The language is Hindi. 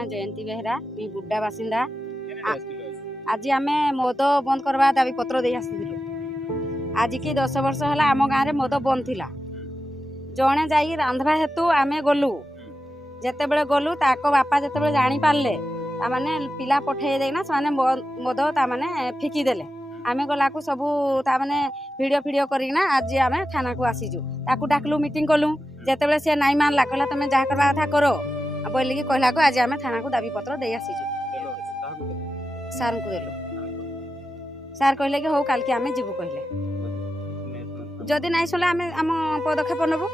ना जयंती बेहरा मी बुड्डा बासिंदा आज आम मद बंद करवा दाबी पत्र दे आसलु आज की 10 वर्ष है आम गाँव में मद बंद थिला जड़े जा रांधवा हेतु आम गलु जिते बड़े गलु ताक बापा जिते जानी पारे ताने पिला पठे देना से मद ताने फिकिदेले आम गला सब ताने भिडियो फिडियो करना आज आम थाना को आसीजु ताकू डाकलु मीटिंग कलु जिते सी नाई मानला कहला तुम जहाँ करवा कथा करो बोलिकी कहला को आज आम थाना को दाबी पत्र दे आसीजु सार को देलु सार कहले कि हो काल के आम जीवु कहले जदि नाई सुनले आम पदक्षेप नबु।